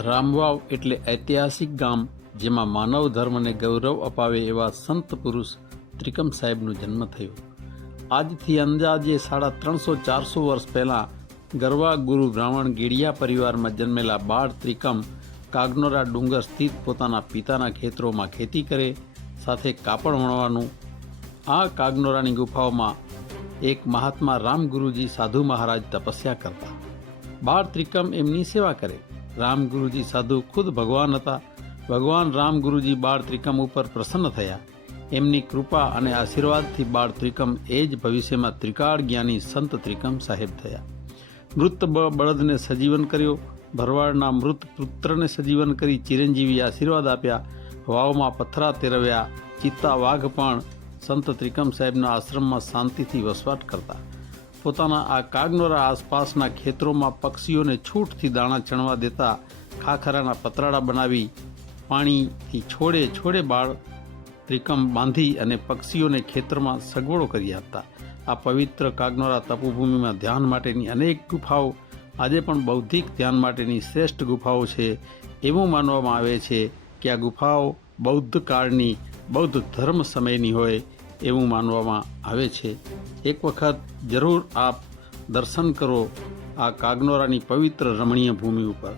રામવાવ એટલે ઐતિહાસિક ગામ જેમાં માનવ ધર્મને ગૌરવ અપાવે એવા સંત પુરુષ ત્રિકમ સાહેબનો જન્મ થયો. આજથી અંદાજે સાડા ત્રણસો ચારસો વર્ષ પહેલાં ગરવા ગુરુ બ્રાહ્મણ ગીડિયા પરિવારમાં જન્મેલા બાળ ત્રિકમ કાગનોરા ડુંગર સ્થિત પોતાના પિતાના ખેતરોમાં ખેતી કરે, સાથે કાપડ વણવાનું. આ કાગનોરાની ગુફાઓમાં એક મહાત્મા રામ ગુરુજી સાધુ મહારાજ તપસ્યા કરતા. બાળ ત્રિકમ એમની સેવા કરે. રામ ગુરુજી સાધુ ખુદ ભગવાન હતા. ભગવાન રામ ગુરુજી બાળ ત્રિકમ ઉપર પ્રસન્ન થયા. એમની કૃપા અને આશીર્વાદથી બાળ ત્રિકમ એ જ ભવિષ્યમાં ત્રિકાળ જ્ઞાની સંત ત્રિકમ સાહેબ થયા. મૃત બળદને સજીવન કર્યો. ભરવાડના મૃત પુત્રને સજીવન કરી ચિરંજીવી આશીર્વાદ આપ્યા. વાવમાં પથરા તેરવ્યા. ચિત્તા વાઘ પણ સંત ત્રિકમ સાહેબના આશ્રમમાં શાંતિથી વસવાટ કરતા. પોતાના આ કાગનોરા આસપાસના ખેતરોમાં પક્ષીઓને છૂટથી દાણા ચણવા દેતા ખાખરાના પતરાળા બનાવી પાણીથી છોડે છોડે બાળ ત્રિકમ બાંધી અને પક્ષીઓને ખેતરમાં સગવડો કરી આપતા. આ પવિત્ર કાગનોરા તપુભૂમિમાં ધ્યાન માટેની અનેક ગુફાઓ આજે પણ બૌદ્ધિક ધ્યાન માટેની શ્રેષ્ઠ ગુફાઓ છે એવું માનવામાં આવે છે કે આ ગુફાઓ બૌદ્ધ કાળની, બૌદ્ધ ધર્મ સમયની હોય એવું માનવામાં આવે છે. એક વખત જરૂર આપ દર્શન કરો આ કાગનોરાની પવિત્ર રમણીય ભૂમિ ઉપર.